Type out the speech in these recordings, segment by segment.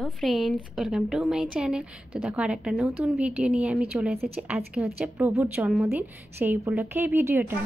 Hello friends welcome to my channel. तो देखो और एक नतून भिडियो निये आमी चले एसेछि। आज के होच्छे प्रभुर जन्मदिन, सेई उपलक्षे এই ভিডিওটা।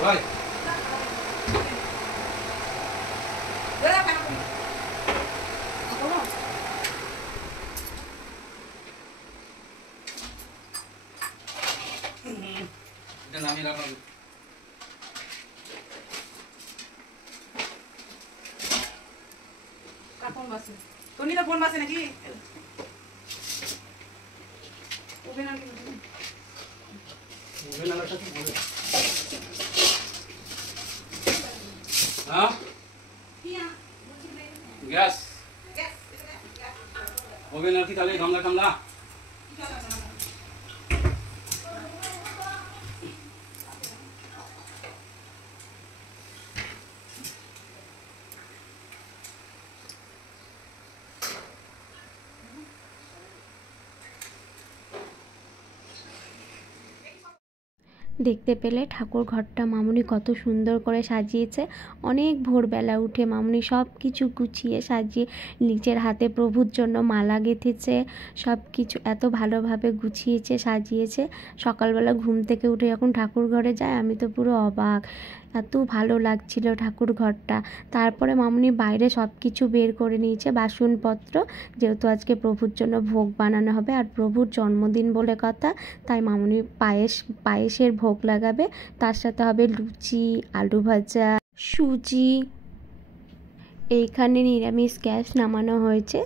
Rồi. Kita nami apa? Kapan masih? Tony dah phone masih lagi. Uben lagi. Uben lagi satu boleh. Hah? Iya. Gas. Uben lagi tali gamla. देखते पेले ठाकुर घरटा मामुनी कत सुंदर करे साजिয়েছে। अनेक भोरबेला उठे मामुनी सब किछु गुछिए साजिए निजेर हाथे प्रभुर जन्य माला गेथेছে। सब किछु एत भालोभाবে गुछिয়েছে साजिয়েছে। सकालबेला घुम थेके उठे যখন ठाकुर घरे যায় আমি তো পুরো অবাক, এত ভালো লাগছিল ঠাকুর ঘরটা। তারপরে মামুনি বাইরে সব কিছু বের করে নিয়েছে বাসনপত্র, যেহেতু আজকে প্রভুর জন্য ভোগ বানানো হবে আর প্রভুর জন্মদিন বলে কথা, তাই মামুনি পায়েসের ভোগ লাগাবে। তার সাথে হবে লুচি, আলু ভাজা, সুজি। এইখানে নিরামিষ গ্যাস নামানো হয়েছে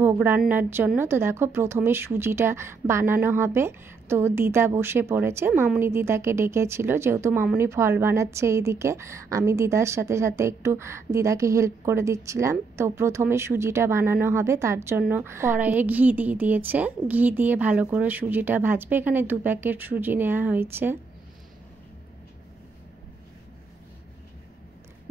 ভোগ রান্নার জন্য। তো দেখো প্রথমে সুজিটা বানানো হবে। তো দিদা বসে পড়েছে, মামুনি দিদাকে ডেকেছিল, যেহেতু মামুনি ফল বানাচ্ছে এইদিকে, আমি দিদার সাথে সাথে একটু দিদাকে হেল্প করে দিচ্ছিলাম। তো প্রথমে সুজিটা বানানো হবে, তার জন্য কড়াইয়ে ঘি দিয়ে দিয়েছে। ঘি দিয়ে ভালো করে সুজিটা ভাজবে। এখানে 2 প্যাকেট সুজি নেওয়া হয়েছে।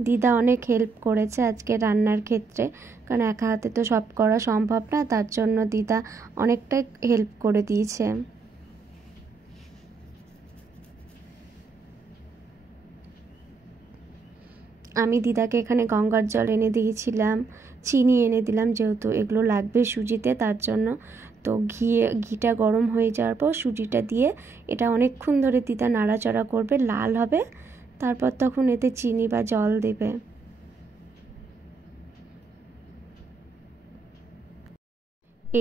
দিদা অনেক হেল্প করেছে আজকে রান্নার ক্ষেত্রে, কারণ একা হাতে তো সব করা সম্ভব না, তার জন্য দিদা অনেকটাই হেল্প করে দিয়েছে। আমি দিদাকে এখানে গঙ্গার জল এনে দিয়েছিলাম, চিনি এনে দিলাম, যেহেতু এগুলো লাগবে সুজিতে, তার জন্য। তো ঘিটা গরম হয়ে যাওয়ার পর সুজিটা দিয়ে এটা অনেকক্ষণ ধরে দিদা নাড়াচাড়া করবে, লাল হবে, তারপর তখন এতে চিনি বা জল দেবে।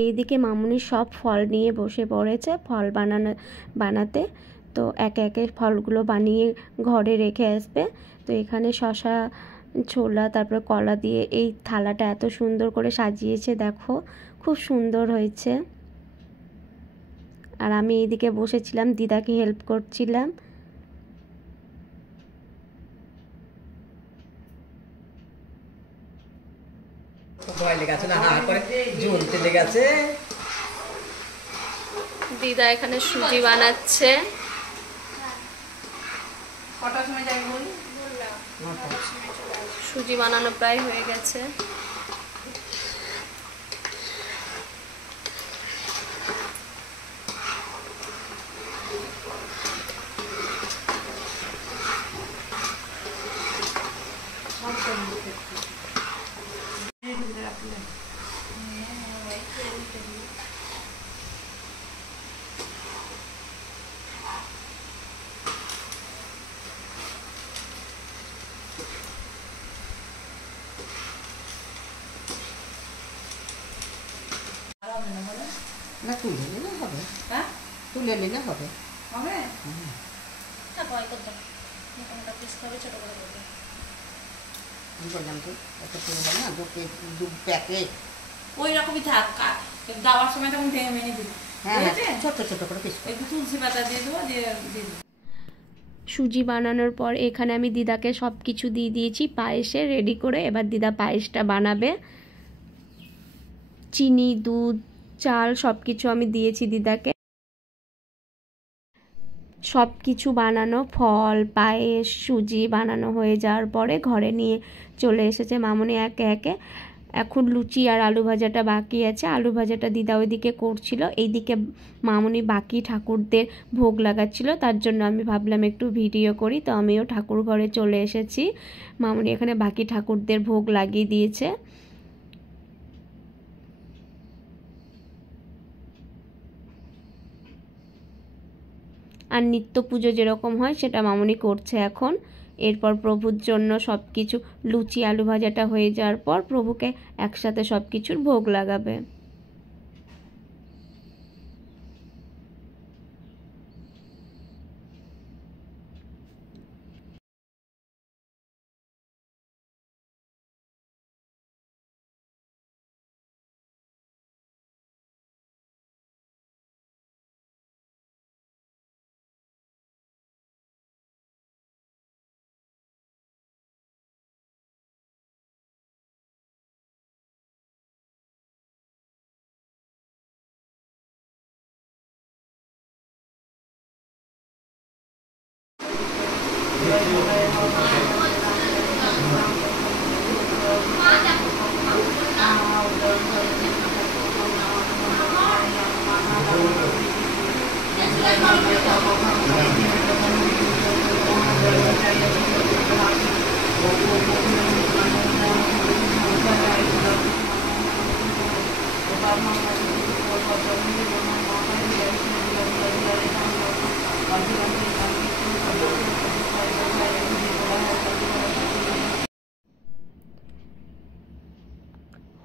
এইদিকে মামুনি সব ফল নিয়ে বসে পড়েছে ফল বানাতে। তো একে একে ফলগুলো বানিয়ে ঘরে রেখে আসবে। তো এখানে শসা, ছোলা, তারপরে কলা দিয়ে এই থালাটা এত সুন্দর করে সাজিয়েছে, দেখো খুব সুন্দর হয়েছে। আর আমি এইদিকে বসেছিলাম, দিদাকে হেল্প করছিলাম। দিদা এখানে সুজি বানাচ্ছে। কটার সময় যাবে বল? সুজি বানানো প্রায় হয়ে গেছে। না তুলে নিলে হবে, হ্যাঁ তুলে নিলে হবে। হবে আমি বললাম তো এত তুলে হবে না, দু প্যাকেট। ওই রকমই থাক, দেওয়ার সময় তখন ভেঙে ভেঙে দিবি। হ্যাঁ ঠিক আছে, ছোট ছোট করে পিস করে। একটু তুলসী পাতা দিয়ে দেবো, দিয়ে দিয়ে দেবো। সুজি বানানোর পর এখানে আমি দিদাকে সব কিছু দিয়ে দিয়েছি পায়েসে রেডি করে। এবার দিদা পায়েসটা বানাবে। চিনি, দুধ, চাল সব কিছু আমি দিয়েছি দিদাকে। সব কিছু বানানো, ফল, পায়েস, সুজি বানানো হয়ে যাওয়ার পরে ঘরে নিয়ে চলে এসেছে মামনি একে একে। এখন লুচি আর আলু ভাজাটা বাকি আছে। আলু ভাজাটা দিদা ওইদিকে করছিল, এইদিকে মামনি বাকি ঠাকুরদের ভোগ লাগাচ্ছিল। তার জন্য আমি ভাবলাম একটু ভিডিও করি, তো আমিও ঠাকুর ঘরে চলে এসেছি। মামনি এখানে বাকি ঠাকুরদের ভোগ লাগিয়ে দিয়েছে। আর নিত্য পুজো যেরকম হয় সেটা মামনি করছে এখন। এরপর প্রভুর জন্য সব কিছু লুচি আলু ভাজাটা হয়ে যাওয়ার পর প্রভুকে একসাথে সব কিছুর ভোগ লাগাবে।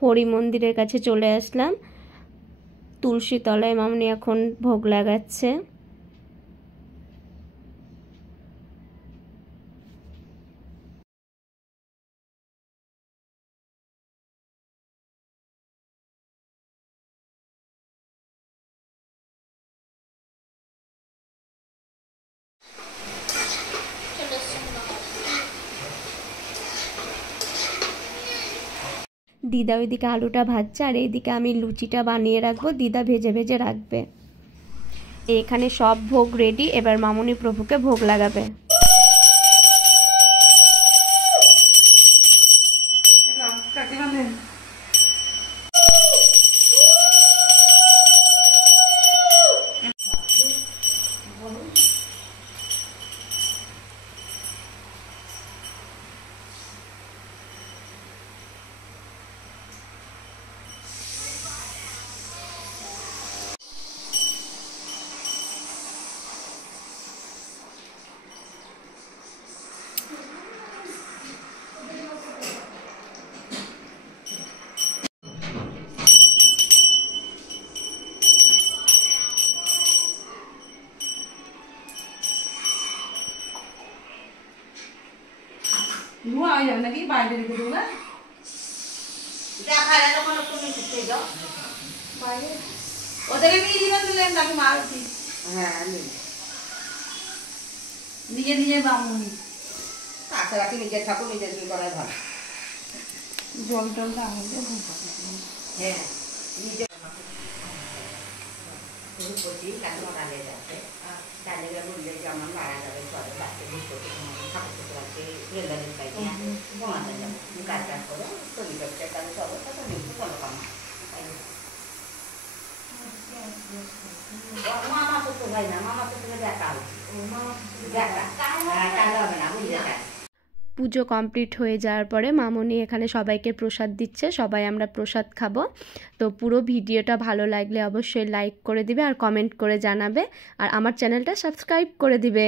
হরি মন্দিরের কাছে চলে আসলাম। তুলসী তলায় মামনি এখন ভোগ লাগাচ্ছে। দিদা ওইদিকে আলুটা ভাজছে আর এইদিকে আমি লুচিটা বানিয়ে রাখবো, দিদা ভেজে ভেজে রাখবে। এখানে সব ভোগ রেডি, এবার মামনি প্রভুকে ভোগ লাগাবে। ধোঁয়া হয়ে যাবে নাকি, বাইরে রেখে দেবো না দেখা গেল কোনো তুমি ঢুকে যাও বাইরে। ওদেরকে নিয়ে দিবেন, দিলেন নাকি মারছি। হ্যাঁ নিজে নিজে বামুনি তাছাড়া কি নিজের ঠাকুর নিজের কি করাই ভালো। জল টলটা আনতে হ্যাঁ নিজে করছি কাছে ডালে যাচ্ছে, ডালে গেলে বললে যে আমার মারা যাবে ঘরে বাচ্চা বুঝতে ঠাকুর ঠাকুর আছে রেলগাড়ির সাইডে ঘুমাতে যাবো কাজ টাজ করে শরীর ব্যবসা কাজে সব কথা নেই কোনো কাম মামা তো ভাই না, মামা তো দেখা দেখা হবে না বুঝতে চাই। পুজো কমপ্লিট হয়ে যাওয়ার পরে মামনি এখানে সবাইকে প্রসাদ দিচ্ছে, সবাই আমরা প্রসাদ খাবো। তো পুরো ভিডিওটা ভালো লাগলে অবশ্যই লাইক করে দিবে আর কমেন্ট করে জানাবে, আর আমার চ্যানেলটা সাবস্ক্রাইব করে দিবে।